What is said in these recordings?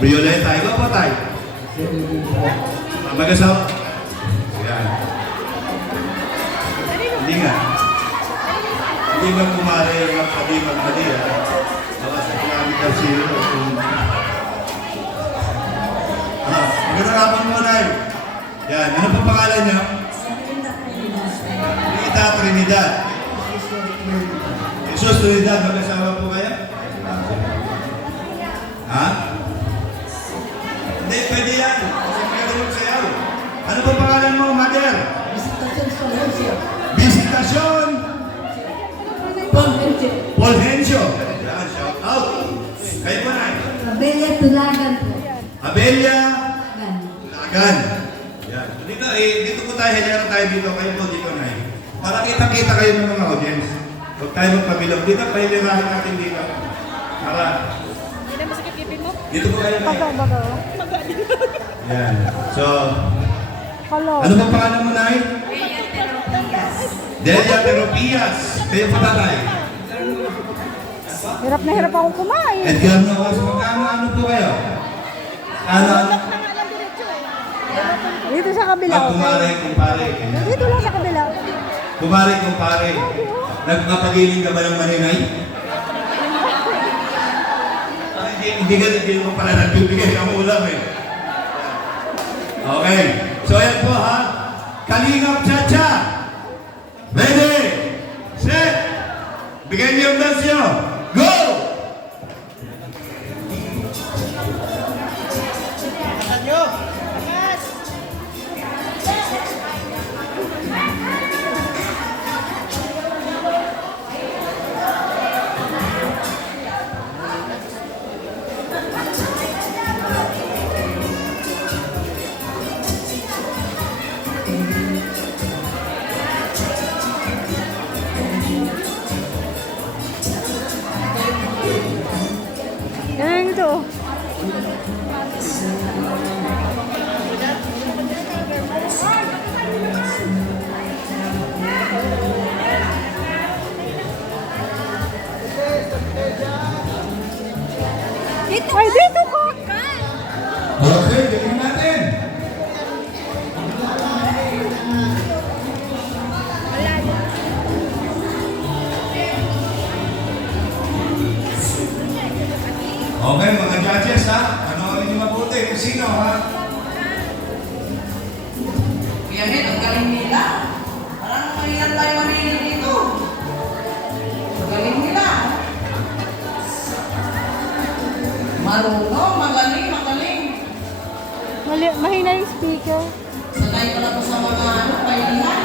Violeta, ikaw po tayo. Mag-asawa. Yan. Hindi nga. Hindi nga kumari yung magpadi ha. Bawas sa kami kasi magandang hapon mo na yun. Yan. Ano pa pangalan niya? Rita Trinidad. Jesus Trinidad, mag-asawa po kayo? Ha? Hindi, pwede yan. Kasi magandang sayaw. Ano pa pangalan mo, mother? Visitasyon. Polhencio. Yan, shout out. Kayo po na. Abelia Tulagan po. Abelia Tulagan. Yan. Dito po tayo, hilera tayo dito. Kayo po dito na. Para kita-kita kayo ng mga audience. Huwag tayo magpabilang. Dito, pahilirahin natin dito. Para. Hindi mo sakit kipin mo? Dito po kayo na. Baga. Yan. So, Hello. ano ba pangalan mo, Nay? Delia Teropias. Kayo pa ba tayo? Hirap na hirap akong kumain. Edgar Noas, magkano po kayo? Ano? Dito sa kabila. Kumare, kumpare. Dito lang sa kabila. Kumare, kumpare. Nagpapagiling ka ba ng maninay? Hindi mo pala nagbibigay ng ulam eh. Okay. So yan po ha. Kalingap Chacha. Ready? Set. Bigyan niyo yung dance nyo. Go! Yan ito. Ay, dito ka! Okay, gawin natin. Okay, mga judges ha. Ano niyo mabuti kung sino ha? Kaya ang galing nila. Parang mahirap tayo manili dito. Galing nila. Marunong, magaling. Mahina yung speaker. Sanay pala ko sa mga pahingan.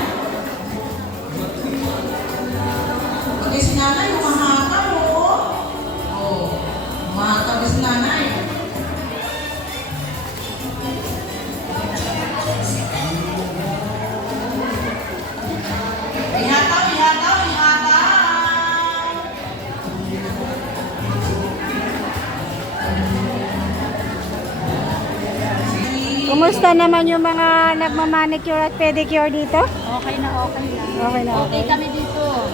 Pati si nanay, umahataw, oo. Oo, umahataw si nanay. Ihataw. Kumusta naman yung mga nagmamanicure at pedicure dito? Okay na. Okay na. Okay kami dito.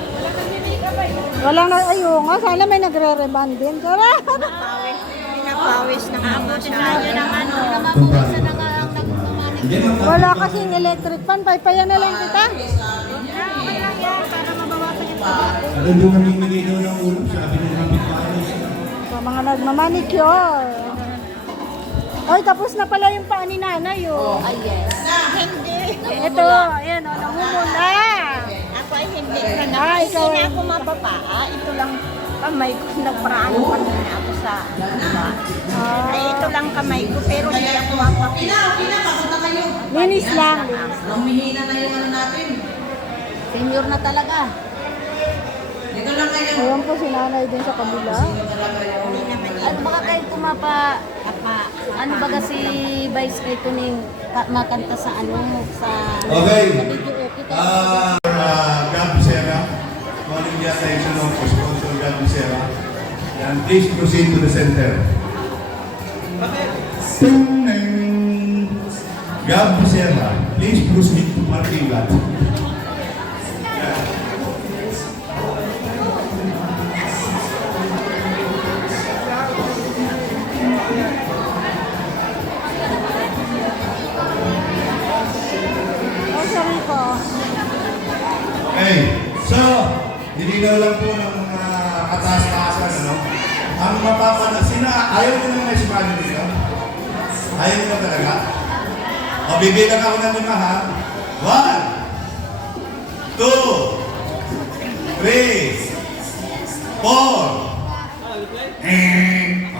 Walang na, ayun nga, sana may nagre-reband din. Tara! Pinapawis na abutin na nyo ng ano. Namabukasan na nga ang nagmamanik. Wala kasing electric fan, paypayan na lang kita. Para mabawasan yung pagod. Ano doon kami nagay daw ng ulam? Sabi ng kapitbahay. Sa mga nagmamanicure. Ay, tapos na pala yung paa ni nanay, oh. Ay, yes. Hindi. Ito, ayan, oh, namumula. Ako ay hindi. Ah, ikaw. Hindi na ako mababa. Ito lang kamay ko. Nagparaan pa rin ako sa iba. Ay, ito lang kamay ko. Pero hindi ako mababa. Papunta kayo. Linis lang. Lumihina na yung ano natin. Senior na talaga. Dito lang kayo. Ayan po si nanay din sa kabila. Ano baka kayo ano baga si Vice kay Tuning makanta sa ano sa Okay. sa video kita. God Becerra, calling the attention of sponsor God Becerra. And please proceed to the center. God Becerra, please proceed to parking lot. mapapa na. Ayaw nyo na may sumali dito? Ayaw nyo na talaga? O, bibilang ako ng 5 ha. 1, 2, 3, 4.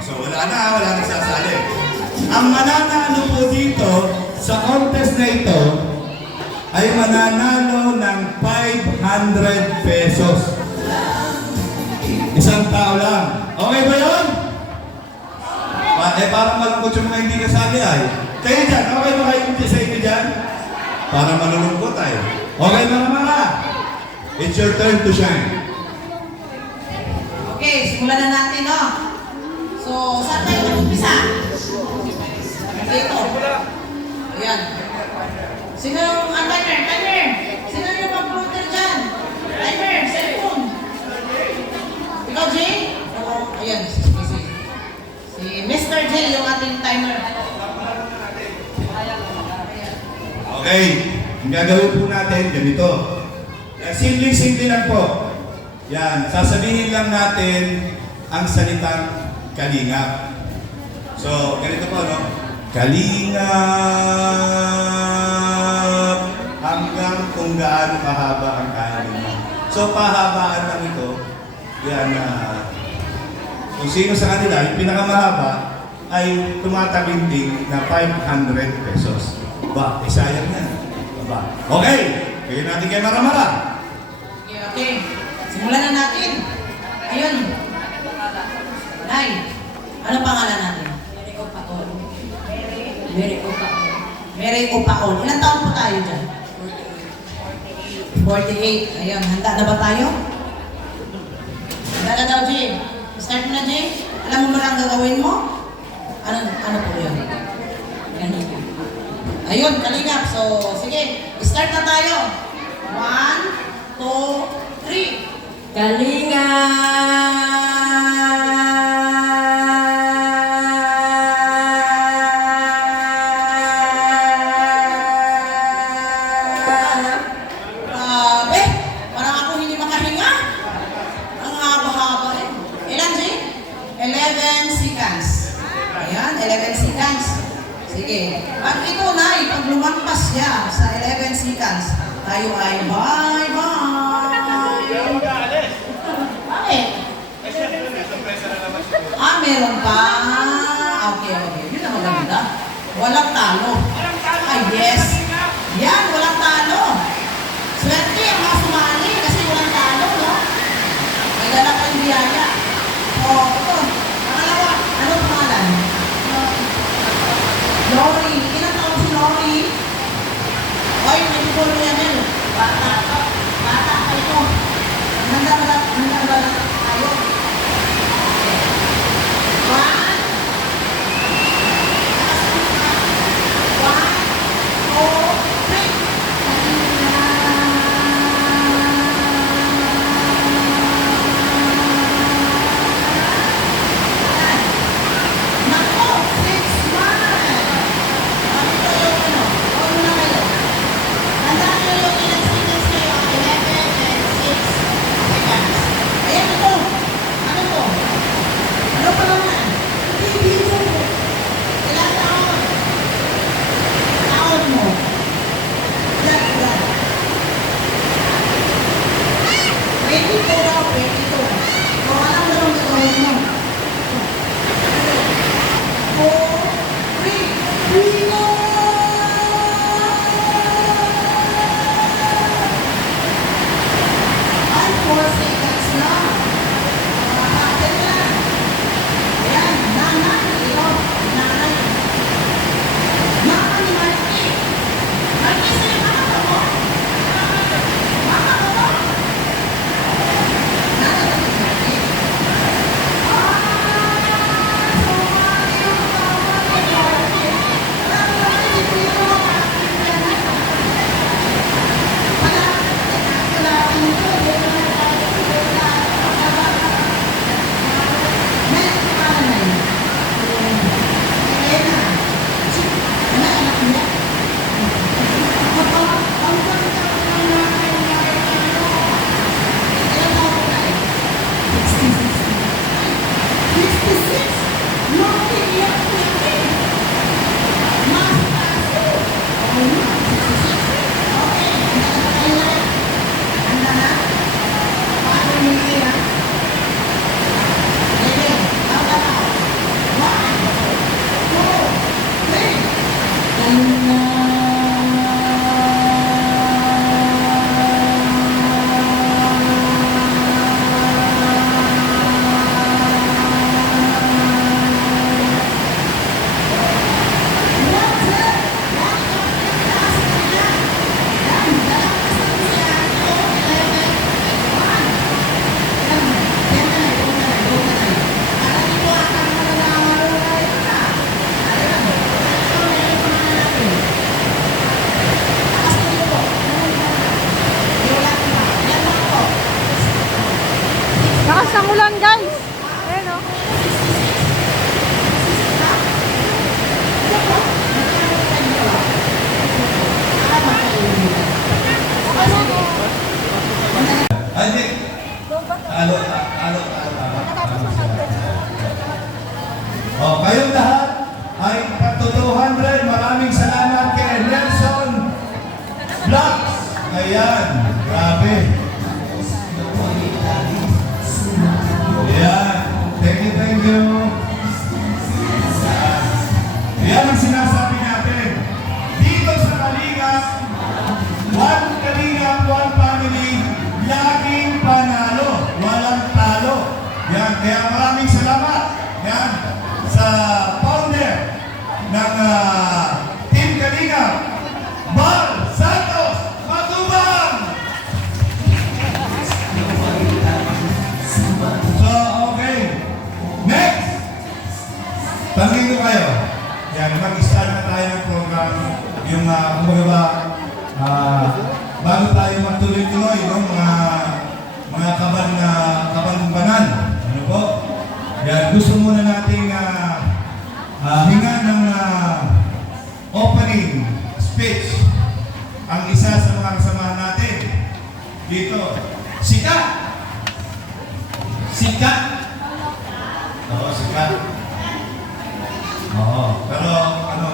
So, wala nagsasali. Ang mananalo po dito sa contest na ito ay mananalo ng 500 pesos. Isang tao lang. Okay ba yun? Parang malungkot yung mga hindi kasali ay. Kayo dyan, okay ba kayo sa inyo dyan? Para malulungkot tayo. Okay mga. It's your turn to shine. Okay, simulan na natin, no? So, saan tayo mag-umpisa? Dito. Ayan. Sino yung timer? Sino yung mag-floater dyan? Timer, cellphone. Ikaw, Jay? Oo, ayan. Si Mr. Jay, yung ating timer. Okay, ang gagawin po natin, ganito. Simple lang po. Yan, sasabihin lang natin ang salitang kalingap. So, ganito po, no? Kalingap hanggang kung gaano kahaba ang kalingap. So, pahabaan lang ito. Yan na kung sino sa kanila, yung pinakamahaba ay tumatabinting na 500 pesos. Ba, sayang na. Ba. Okay, kaya natin kay Maramara. Okay. Simulan na natin. Ayun. Nay, ano pangalan natin? Mary Opaon. Mary Opaon. Ilan taon po tayo dyan? 48. Ayun, handa na ba tayo? Handa na daw, Jay. Start mo na, Jay. Alam mo ba ang gagawin mo? Ano po yun? Ayun, kalingap. So, sige. Start na tayo. 1, 2, 3. Grabe! Parang ako hindi makahinga. Ang haba-haba eh. Ilan, Jay? 11 seconds. Ayan, 11 seconds. Sige. At ito na, pag lumagpas siya sa 11 seconds, tayo ay bye-bye. Bakit? Meron pa. Okay. Yun ang maganda. Walang talo. Ay, yes. Yan, walang talo. Swerte ang mga sumali kasi walang talo, no? May dala pa yung biyaya. So, ito. Pangalawa, anong pangalan? Lori. Ilang taon si Lori? Oy, may pulo yan yan. Bata pa ito. Handa ba tayo? 1, 2, 3. Kayong lahat ay to 200. Maraming salamat kay Nelson Vlogs. Ayan, grabe. Ayan, thank you, thank you. Ayan ang sinasabi natin. Dito sa Kalingap, one Kalingap, one family, laging panalo, walang talo. Yan, kaya maraming salamat. Yan, sa founder ng Team Kalingap, Bal Santos Matubang. So, okay. Next! Tanggin ko kayo. Yan, mag-start na tayo ng program. Yung, kumbaga ba, bago tayo magtuloy-tuloy, no? Mga kabanbanan. Ano po? Yan, gusto muna nating hinga ng opening speech ang isa sa mga kasamahan natin dito. Sikat! Sikat! Oo, sikat. Oo, pero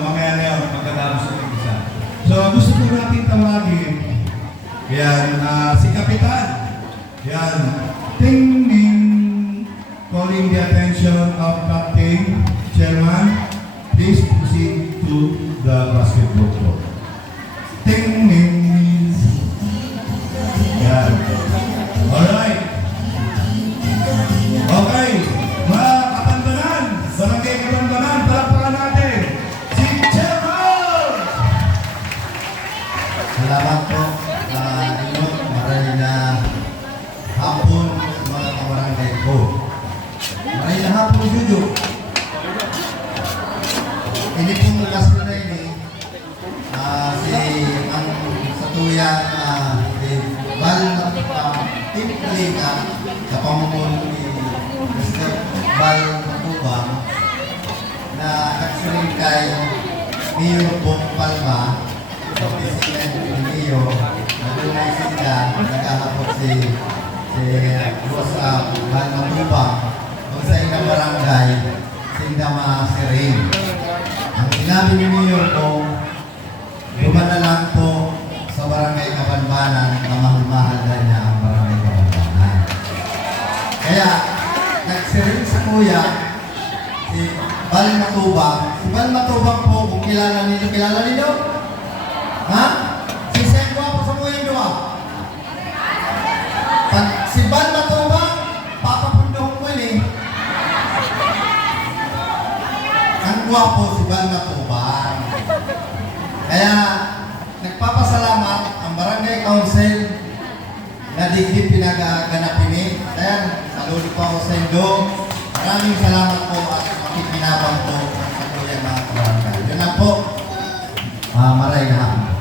mamaya na yun, pagkatapos ng isa. So, gusto ko natin tawagin, yan, si Kapitan. Yan, ting ding, calling the attention of Captain, Chairman, please proceed to the basketball court. Ting ding. Yan. Alright. Okay. Mga kapantanan, barangay kapantanan, palakpakan natin. Si Chairman! Salamat po sa inyo. Maraming na hapon mga kabarangay ko. Maraming na hapon, Juju. Ini pong last na ini, si ang satuya si Bal Team Kalinga sa pamumuno ni Mr. Bal Matubang na nagsiring kay Mayor Bong Palma sa President ni Mayor na dunay sila nagkahapot si Rosa Bal Matubang kung sa ilang barangay sila masiring. Ang sinabi ni Mayor ko, dumana lang po sa barangay Kabanbanan na mahal-mahal na niya ang barangay Kabanbanan. Kaya, nagsiring sa kuya, si Bal Matubang. Si Bal Matubang po, kung kilala ninyo? Ha? Si Sengwa po sa kuya nyo ah. Si Bal Matubang, papapundohon ko yun eh. Ang guwapo si Bal Matubang. Kaya, nagpapasalamat ang Barangay Council na digit pinagaganapin eh. Ayan, saludo po ako sa inyo. Maraming salamat po at makikinabang po sa kuya mga barangay. Yun lang po. Maray na hapon.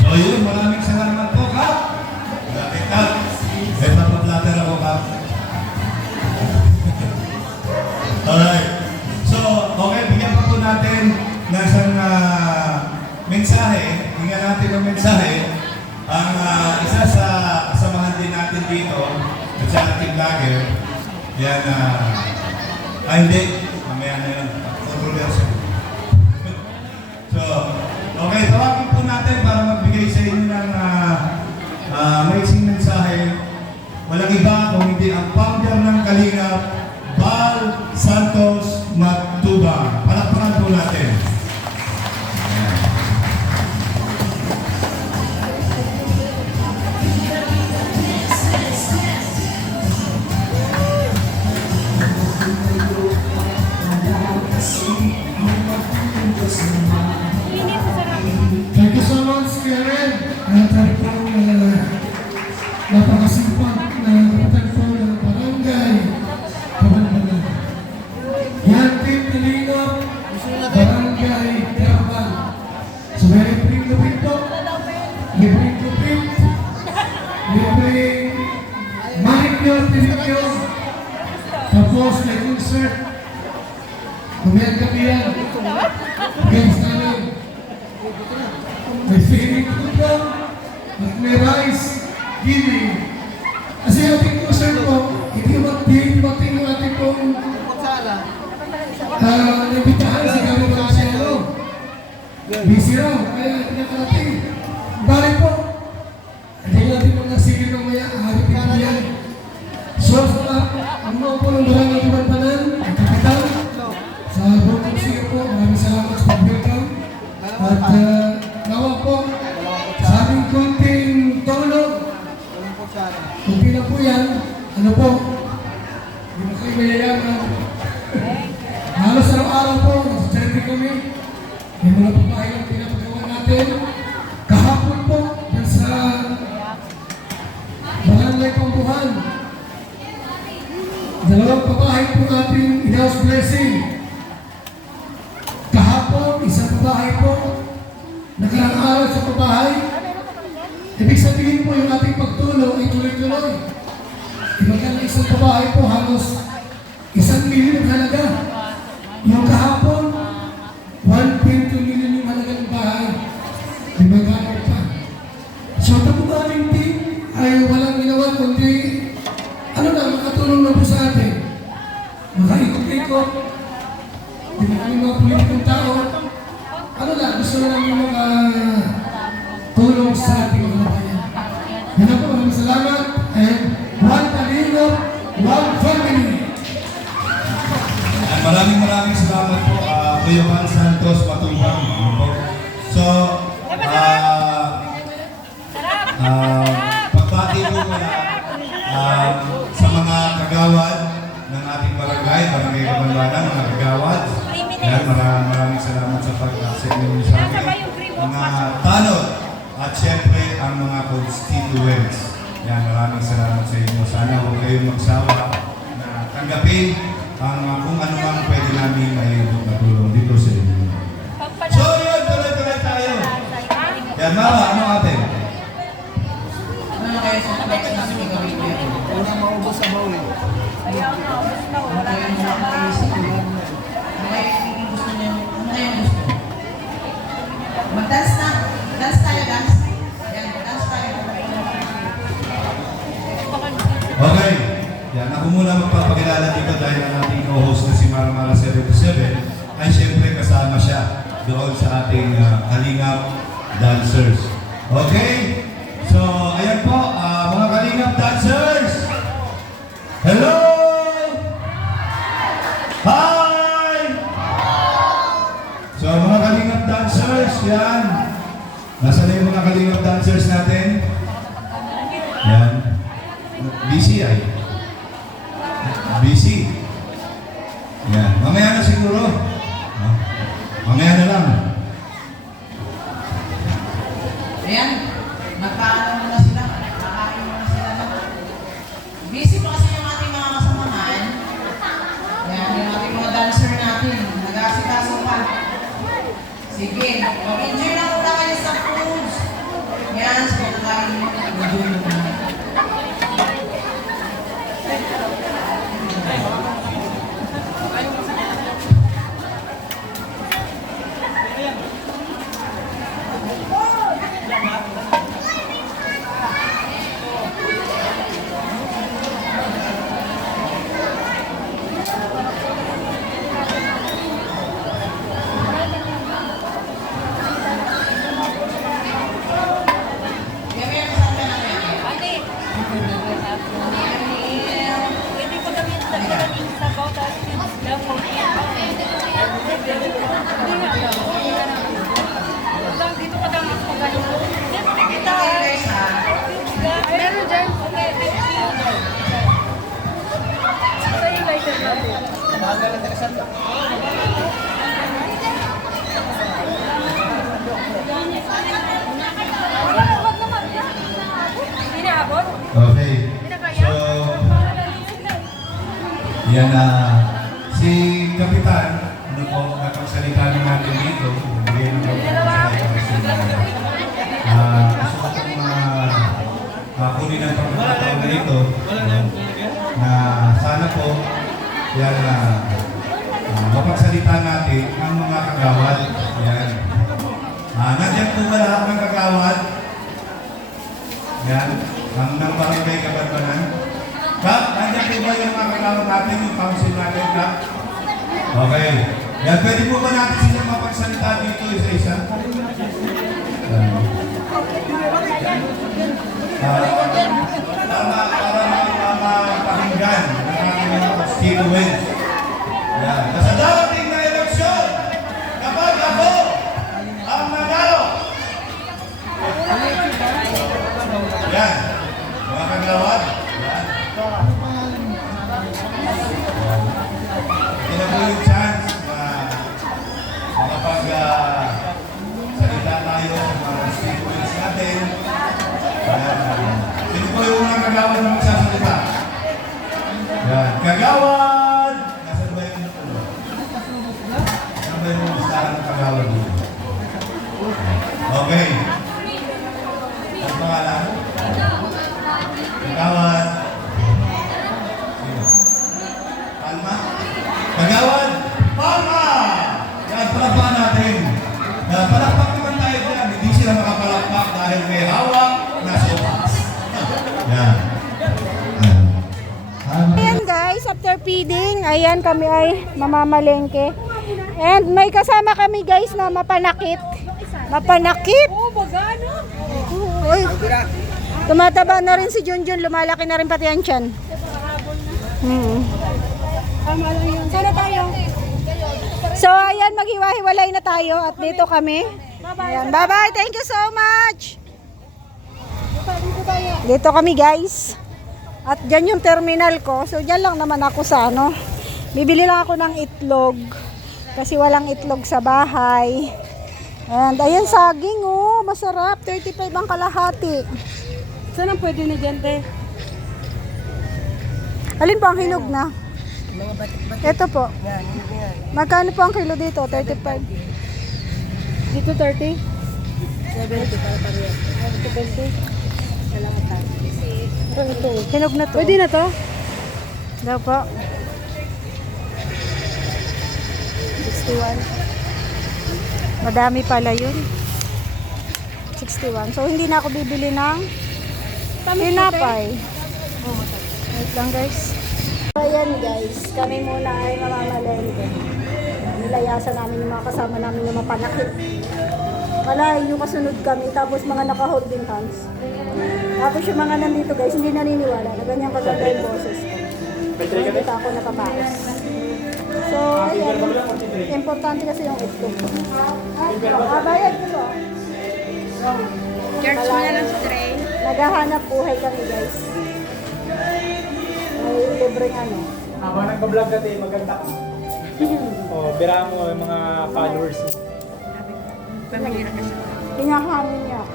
So yun, maraming salamat po, Kap. Grabe, Kap. May papaplater ako, Kap. Alright. So, okay, bigyan pa po natin ng isang mensahe. Hinggan natin ng mensahe. Ang isa sa kasamahan din natin dito, at sa ating vlogger, yan, hindi. Mamaya na yun. Controversial. So, okay, tawagin po natin para magbigay sa inyo ng maiksing mensahe. Walang iba kung hindi ang founder ng Kalingap, Bal Santos Matubang. Palakpakan po natin. Thank you so much, Karen. Tayo pong napakasipag na kapatagpo ng barangay Kabanbanan. Yan, Team Kalingap, Barangay Kaban. So, may bring the pinto, may bring the pint, may bring manicure, pedicure, tapos may concert. Kumayag kami yan. Games namin. May feeling food at may rice, giving. Kasi ating concert po, hindi mating yung ating pong Nabitahan si Gamo Marciano. Busy raw, kaya nakarating. Balik po. Hindi natin mga sige mamaya, harap ka yan. So, ang mga po ng barangay Ibanbanan, ang kapitan, sa buong sige po, maraming salamat sa pag-welcome. At nawa po, sa aming konting tulog, kunti na po yan, ano po, hindi mo kayo mayayaman. Halos araw-araw po, nasa charity kami. May mga papahay ang pinapagawa natin. Kahapon po, yan sa Barangay Pambuhan. Dalawang papahay po natin in-house blessing. Kahapon, isang papahay po. Nakarang araw sa papahay. Ibig sabihin po yung ating pagtulong ay tuloy-tuloy. Ibaga na isang papahay po, halos 1 million halaga. Yung kahapon, 1.2 million yung halaga ng bahay. Di ba gamit pa? So, ito po aming team ay walang ginawa kundi ano na, makatulong na po sa atin. Makaikot-ikot. Di ba kami mga politikong tao? Ano na, gusto na namin makatulong sa ating mga bayan. Yan na po, maraming salamat. And one Talingap, one family. Maraming salamat po, Kuya Juan Santos Matubang. So, pagbati po muna sa mga kagawad ng ating barangay Kabanbanan, mga kagawad. Yan, maraming salamat sa pag-accept ninyo sa akin. Mga tanod at syempre ang mga constituents. Yan, maraming salamat sa inyo. Sana huwag kayong magsawa na tanggapin ang kung ano mang pwede namin maibot na tulong dito sa inyo. So yun, tuloy-tuloy tayo. Yan, Mara, ano ate? Ano kayo sa flex na sige gawin ko? Wala maubos sa bawi. Ano kayo sa flex? Ano kayo yung gusto niyo? Ano kayo yung gusto? Mag-dance na. Dance tayo, dance. Yan, dance tayo. Okay. Yan, ako muna magpapakilala dito dahil ang ating co-host na si Mara 77 ay siyempre kasama siya doon sa ating Kalingap Dancers. Okay? So, ayan po, mga Kalingap Dancers! Hello! Hi! So, mga Kalingap Dancers, yan. Nasaan na yung mga Kalingap Dancers natin? Yan. BCI. Busy. Yan. Mamaya na siguro. Mamaya na lang. Ayan, nagpaano na sila. Nakakain na sila na. Busy pa kasi yung ating mga kasamahan. Yan, yung ating mga dancer natin. Nag-asikaso pa. Sige, mag-enjoy na muna kayo sa foods. Yan, sige, nakain mo. Enjoy mo na. Okay. So, yan na. Si Kapitan, ano po, kapagsalita na natin dito, bigyan ng kapagsalita. Gusto ko pong kunin ang pagkakataon dito na sana po yan mapagsalita natin ang mga kagawad. Yan. Nandiyan po ba lahat ng kagawad? Yan. Ang ng barangay Kabanbanan. Kap, nandiyan po ba yung mga kagawad natin, yung council natin, Kap? Okay. Yan, pwede po ba natin sila mapagsalita dito isa-isa? Para mapakinggan ng ating mga constituents. Yan. Sa darating na eleksyon, kapag ako ang nanalo. Yan. Mga kagawad. Yan. Ito na po yung chance na makapag-salita tayo sa mga constituents natin. Sino po yung mga kagawad na magsasalita? Yan. Kagawad! Nasaan ba yung Nasaan ba yung listahan ng kagawad dito? Okay. Ang pangalan? Kagawad. Sino? Palma? Kagawad! Palma! Yan, palakpakan natin. Palakpak naman tayo dyan. Hindi sila makapalakpak dahil may hawak na sopas. Yan. Ayan guys, after feeding, ayan kami ay mamamalengke. And may kasama kami guys na mapanakit. Mapanakit? Oo, bagano. Uy, tumataba na rin si Junjun, lumalaki na rin pati ang tiyan. Tama lang yun. Sana tayo. So ayan, maghiwa-hiwalay na tayo at dito kami. Ayan, bye-bye, thank you so much. Dito kami guys. At dyan yung terminal ko. So dyan lang naman ako sa ano. Bibili lang ako ng itlog. Kasi walang itlog sa bahay. And ayan saging oh. Masarap. 35 ang kalahati. Saan ang pwede na dyan te? Alin po ang hinog na? Ito po. Magkano po ang kilo dito? 35. Dito 30? 70 para pareho. 70. Ito, hinog na to. Pwede na to? Daw po. 61. Madami pala yun. 61. So, hindi na ako bibili ng tinapay. Wait lang guys. Ayan guys, kami muna ay mamamalengke. Nilayasan namin yung mga kasama namin na mapanakit. Wala yung kasunod kami, tapos mga naka-holding hands. Tapos yung mga nandito guys, hindi naniniwala na ganyan kaganda yung boses ko. So, dito ako napapaos. So, ayan. Importante kasi yung itlog. Bayad ko to. Church mo na lang sa tray. Naghahanap buhay kami guys. May libreng ano. Habang nagpa-vlog ka tayo, maganda ka. Bira mo yung mga followers. Pamilya na kasi. Hinahamin niya ako.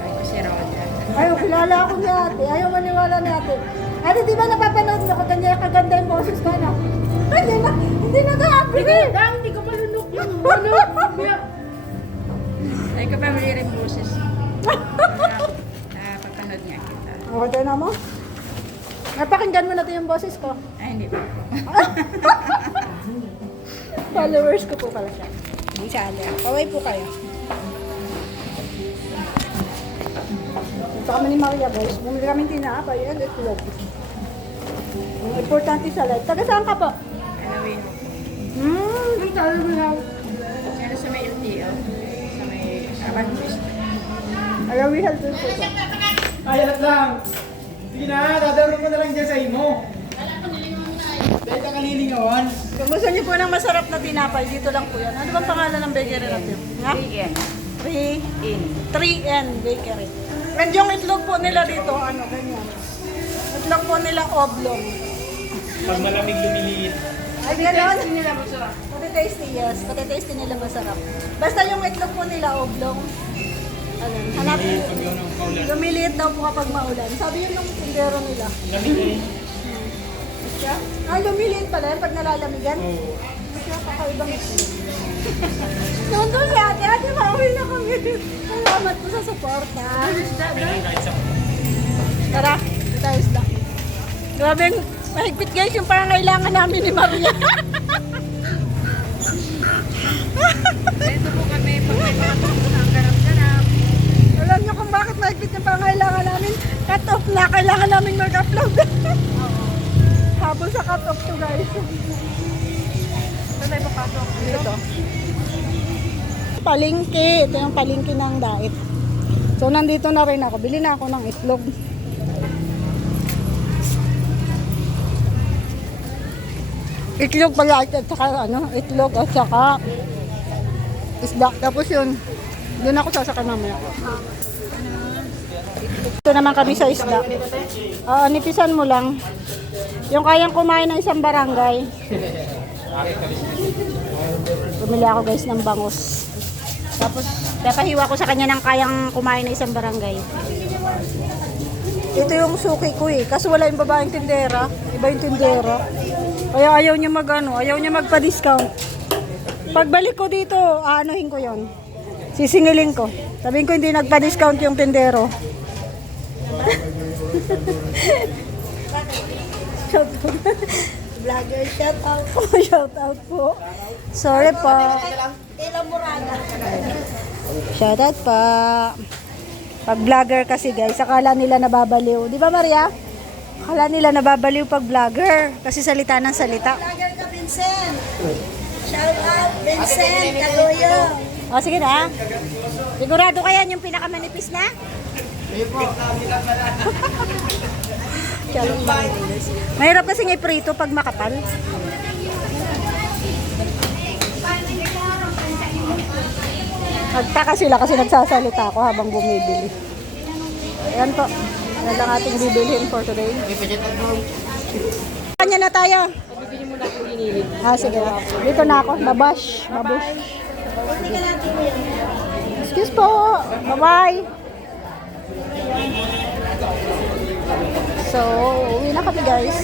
Ay, kasi Roda. Ayaw, kilala ako ni ate. Ayaw maniwala ni ate. Ate, di ba napapanood niyo kaganda kaganda yung boses ko na? Hindi nag-agree. Hindi ko malunok yun. Ay, kapamilya rin boses. Papanood nga kita. Okay na mo? Napakinggan mo na ito yung boses ko. Ay, hindi pa. Followers ko po pala siya. Hindi siya alya. Paway po kayo. Ito kami ni Maria guys. Bumili kami tinapay. Yan, itlog. Ang importante sa life. Taga saan ka po? Alawin. Ang talo mo na. Ano sa may LTO? Sa may Abadwist. Alawi health food po. Ayat lang. Sige na, dadaro ko na lang dyan sa imo. Dahil ka kalilingawan. Kung gusto niyo po ng masarap na tinapay, dito lang po yan. Ano bang pangalan ng bakery natin? Ha? 3N Bakery. And yung itlog po nila dito, ano, ganyan. Itlog po nila oblong. Pag malamig lumiliit. Ay, gano'n? Nila masarap. Pati tasty, yes. Pati tasty nila masarap. Basta yung itlog po nila oblong. Ano, hanapin Pag yun ang kaulan. lumiliit daw po kapag maulan. Sabi yun ng tindero nila. Lamig eh. Ah, lumiliit pala yan pag nalalamigan? Oo. Kaya kakaibang itlog. Nandun si ate, ate, mauwi na kami. Salamat po sa suporta. Kailangan kahit sa Tara, ito isda. Grabe, mahigpit guys yung pangangailangan namin ni Maria. Ito po kami pag may mga ang ganap-ganap. Alam niyo kung bakit mahigpit yung pangangailangan namin? Cut off na, kailangan namin mag-upload. Habol sa cut off to guys. Ito. Palengke. Ito yung palengke ng Dait. So, nandito na rin ako. Bili na ako ng itlog. Itlog pala at saka itlog at saka isda. Tapos yun, doon ako sasakay mamaya. Ito naman kami sa isda. Nipisan mo lang. Yung kayang kumain ng isang barangay. Bumili ako guys ng bangus. Tapos, papahiwa ko sa kanya ng kayang kumain ng isang barangay. Ito yung suki ko eh. Kasi wala yung babaeng tindera. Iba yung tindera. Kaya ayaw niya ayaw niya magpa-discount. Pagbalik ko dito, aanuhin ko yon. Sisingilin ko. Sabihin ko hindi nagpa-discount yung tindero. Shout out. Vlogger, shout out po. Shout out po. Sorry po. Shout out pa. Pag vlogger kasi guys, akala nila nababaliw. Di ba Maria? Akala nila nababaliw pag vlogger. Kasi salita ng salita. Vlogger ka, Vincent. Shout out, Vincent Tagoyo. O sige na. Sigurado kaya yung pinakamanipis na? Mahirap kasing iprito pag makapal. Nagtaka sila kasi nagsasalita ako habang bumibili. Ayan po. Yan lang ating bibilihin for today. Kanya na tayo. Sige na. Dito na ako. Babash. Babush. Excuse po. Bye-bye. So, uwi na kami guys.